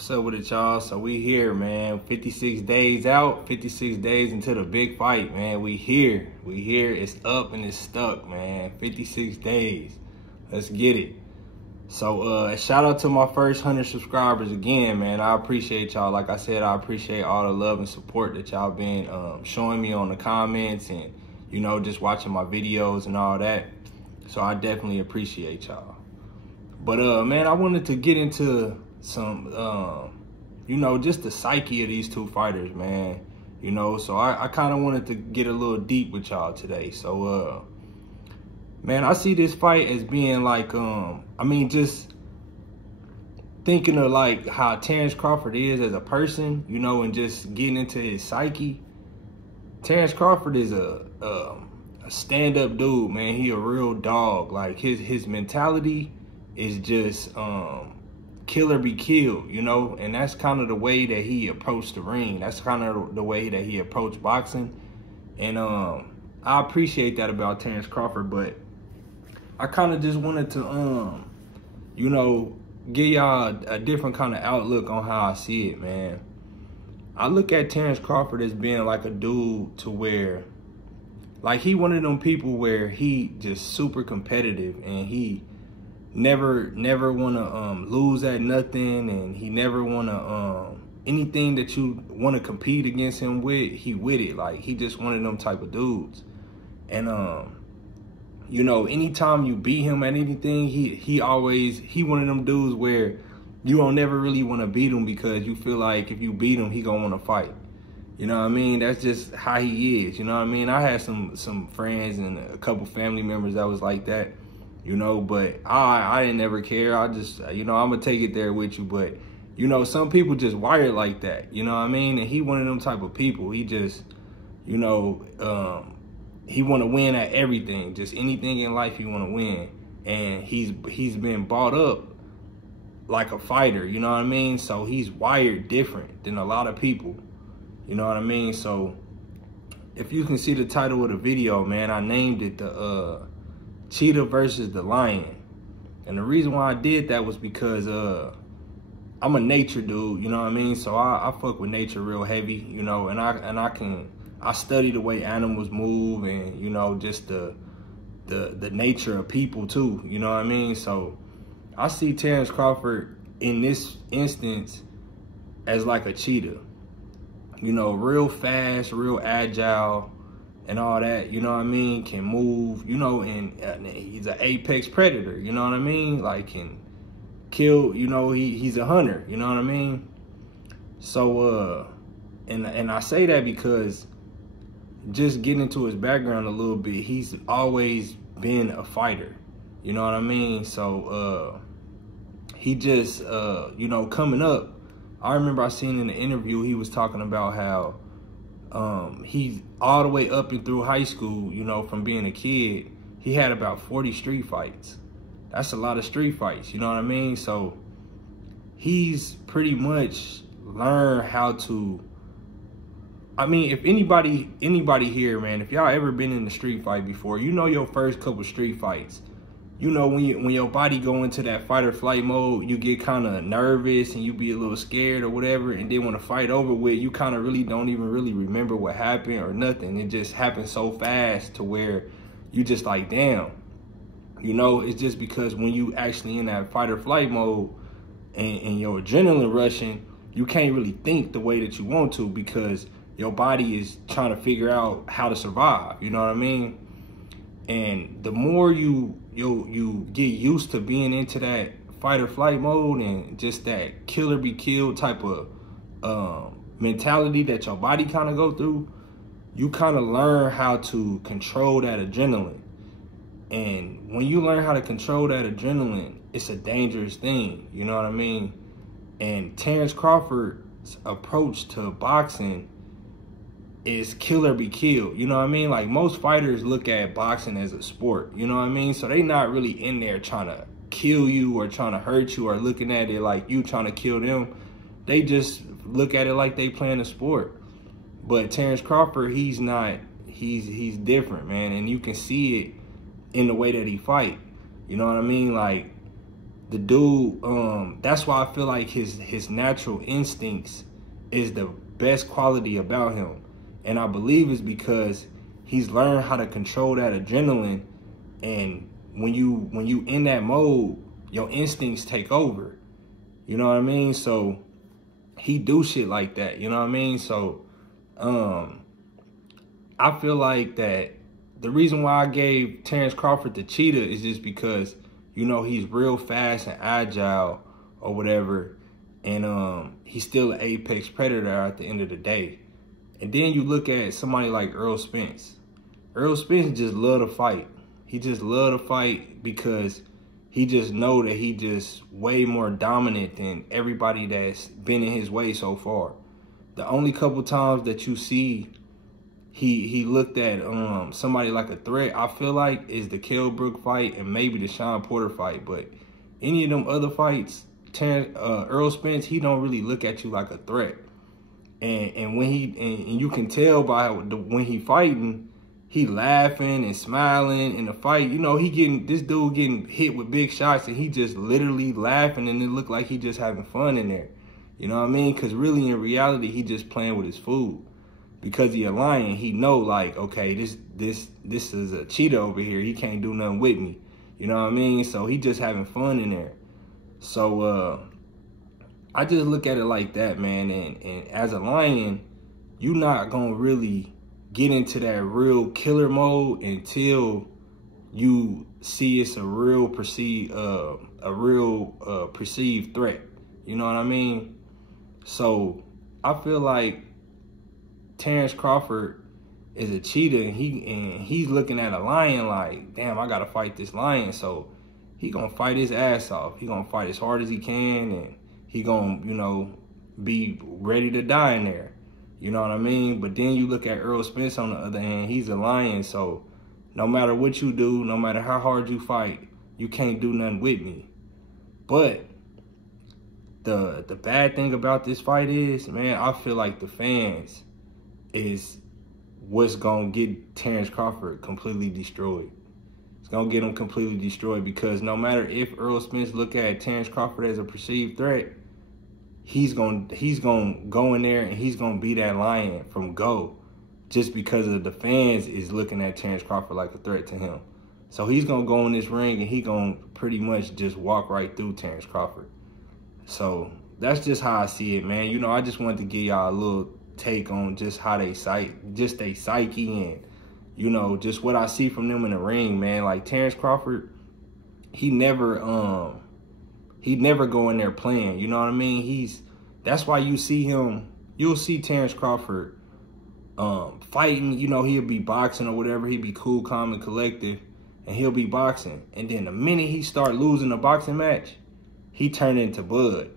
What's up with it, y'all? So we here, man. 56 days out, 56 days into the big fight, man. We here. It's up and it's stuck, man. 56 days. Let's get it. So shout out to my first 100 subscribers again, man. I appreciate y'all. Like I said, I appreciate all the love and support that y'all been showing me on the comments and, you know, just watching my videos and all that. So I definitely appreciate y'all. But man, I wanted to get into some you know, just the psyche of these two fighters, man. You know, so I kind of wanted to get a little deep with y'all today. So man, I see this fight as being like I mean, just thinking of like how Terence Crawford is as a person, you know, and just getting into his psyche. Terence Crawford is a stand-up dude, man. He a real dog. Like his mentality is just kill or be killed, you know, and that's kind of the way that he approached the ring. That's kind of the way that he approached boxing, and I appreciate that about Terence Crawford. But I kind of just wanted to you know, give y'all a different kind of outlook on how I see it, man. I look at Terence Crawford as being like a dude to where, like, he one of them people where he just super competitive and he never want to lose at nothing, and he never want to anything that you want to compete against him with, he with it. Like, he just one of them type of dudes. And you know, anytime you beat him at anything, he one of them dudes where you don't never really want to beat him because you feel like if you beat him, he gonna want to fight. You know what I mean? That's just how he is. You know what I mean? I had some friends and a couple family members that was like that. You know, but I didn't ever care. I just, you know, I'm gonna take it there with you. But, you know, some people just wired like that, you know what I mean? And he one of them type of people. He just, you know, he want to win at everything. Just anything in life he want to win. And he's been brought up like a fighter, you know what I mean? So he's wired different than a lot of people, you know what I mean? So if you can see the title of the video, man, I named it the Cheetah versus the Lion. And the reason why I did that was because I'm a nature dude, you know what I mean? So I fuck with nature real heavy, you know, and I study the way animals move and, you know, just the nature of people too, you know what I mean? So I see Terence Crawford in this instance as like a cheetah, you know, real fast, real agile, and all that, you know what I mean, can move, you know, and he's an apex predator, you know what I mean, like can kill, you know, he's a hunter, you know what I mean. So and I say that because just getting into his background a little bit, he's always been a fighter, you know what I mean. So he just you know, coming up, I remember I seen in the interview he was talking about how he's all the way up and through high school, you know, from being a kid, he had about 40 street fights. That's a lot of street fights, you know what I mean? So he's pretty much learned how to, I mean, if anybody here, man, if y'all ever been in a street fight before, you know your first couple street fights, you know, when your body go into that fight or flight mode, you get kind of nervous and you be a little scared or whatever. And then when the fight over with, you kind of really don't even really remember what happened or nothing. It just happens so fast to where you just like, damn, you know. It's just because when you actually in that fight or flight mode and your adrenaline rushing, you can't really think the way that you want to because your body is trying to figure out how to survive, you know what I mean? And the more you get used to being into that fight or flight mode and just that kill or be killed type of mentality that your body kind of go through, you kind of learn how to control that adrenaline. And when you learn how to control that adrenaline, it's a dangerous thing, you know what I mean? And Terence Crawford's approach to boxing is kill or be killed, you know what I mean? Like, most fighters look at boxing as a sport, you know what I mean? So they not really in there trying to kill you or trying to hurt you or looking at it like you trying to kill them. They just look at it like they playing a sport. But Terence Crawford, he's not, he's different, man. And you can see it in the way that he fight, you know what I mean? Like, the dude, that's why I feel like his natural instincts is the best quality about him. And I believe it's because he's learned how to control that adrenaline. And when you in that mode, your instincts take over. You know what I mean? So he do shit like that, you know what I mean? So I feel like that the reason why I gave Terence Crawford the cheetah is just because, you know, he's real fast and agile or whatever. And he's still an apex predator at the end of the day. And then you look at somebody like Errol Spence. Errol Spence just love to fight. He just love to fight because he just know that he just way more dominant than everybody that's been in his way so far. The only couple times that you see he looked at somebody like a threat, I feel like, is the Kell Brook fight and maybe the Sean Porter fight. But any of them other fights, Errol Spence, he don't really look at you like a threat. And when and you can tell by when he fighting, he laughing and smiling in the fight. You know, this dude getting hit with big shots and he just literally laughing, and it look like he just having fun in there. You know what I mean? Because really in reality, he just playing with his food. Because he a lion, he know like, okay, this is a cheetah over here. He can't do nothing with me. You know what I mean? So he just having fun in there. So I just look at it like that, man. And as a lion, you're not gonna really get into that real killer mode until you see it's a real perceived threat. You know what I mean? So I feel like Terence Crawford is a cheetah, and he's looking at a lion like, damn, I gotta fight this lion. So he gonna fight his ass off. He gonna fight as hard as he can, and he gonna, you know, be ready to die in there. You know what I mean? But then you look at Errol Spence on the other hand, he's a lion. So no matter what you do, no matter how hard you fight, you can't do nothing with me. But the bad thing about this fight is, man, I feel like the fans is what's gonna get Terence Crawford completely destroyed. It's gonna get him completely destroyed, because no matter if Errol Spence look at Terence Crawford as a perceived threat, he's gonna go in there and he's gonna be that lion from go, just because of the fans is looking at Terence Crawford like a threat to him. So he's gonna go in this ring and he gonna pretty much just walk right through Terence Crawford. So that's just how I see it, man. You know, I just wanted to give y'all a little take on just how they they psyche, and, you know, just what I see from them in the ring, man. Like Terence Crawford, he never go in there playing, you know what I mean? That's why you'll see Terence Crawford fighting, you know, he'll be boxing or whatever, he'll be cool, calm, and collective, and he'll be boxing. And then the minute he start losing a boxing match, he turn into Bud.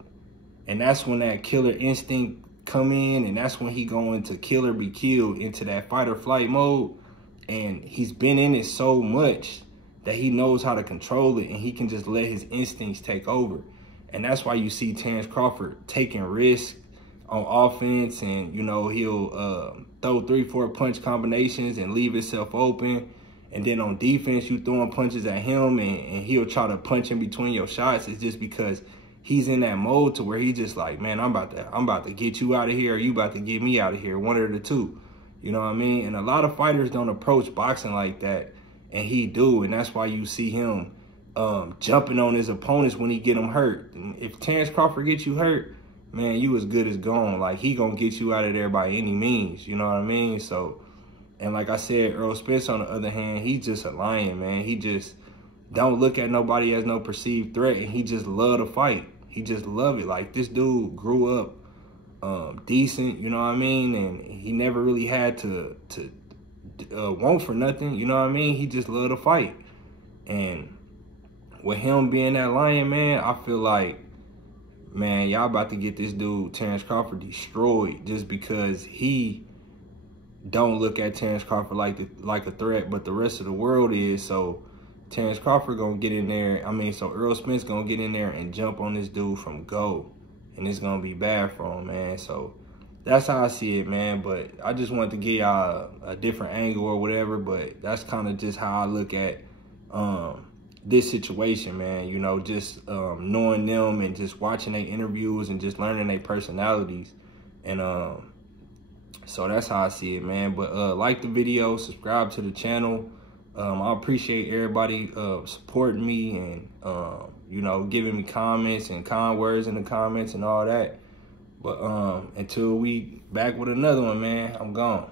And that's when that killer instinct come in, and that's when he go into kill or be killed, into that fight or flight mode. And he's been in it so much that he knows how to control it, and he can just let his instincts take over. And that's why you see Terence Crawford taking risks on offense, and, you know, he'll throw 3-4 punch combinations and leave himself open. And then on defense, you throwing punches at him, and he'll try to punch in between your shots. It's just because he's in that mode to where he just like, man, I'm about to get you out of here, or you about to get me out of here, one of the two. You know what I mean? And a lot of fighters don't approach boxing like that, and he do. And that's why you see him jumping on his opponents when he get them hurt. And if Terence Crawford gets you hurt, man, you as good as gone. Like, he gonna get you out of there by any means. You know what I mean? So, and like I said, Errol Spence, on the other hand, he's just a lion, man. He just don't look at nobody as no perceived threat, and he just love to fight. He just love it. Like, this dude grew up decent, you know what I mean? And he never really had to want for nothing, you know what I mean? He just love to fight. And with him being that lion, man, I feel like, man, y'all about to get this dude, Terence Crawford, destroyed, just because he don't look at Terence Crawford like a threat, but the rest of the world is. So Terence Crawford gonna get in there. So Errol Spence gonna get in there and jump on this dude from go, and it's gonna be bad for him, man. So that's how I see it, man. But I just wanted to give y'all a different angle or whatever. But that's kind of just how I look at this situation, man. You know, just knowing them and just watching their interviews and just learning their personalities. And so that's how I see it, man. But like the video, subscribe to the channel. I appreciate everybody supporting me and, you know, giving me comments and kind words in the comments and all that. But until we back with another one, man, I'm gone.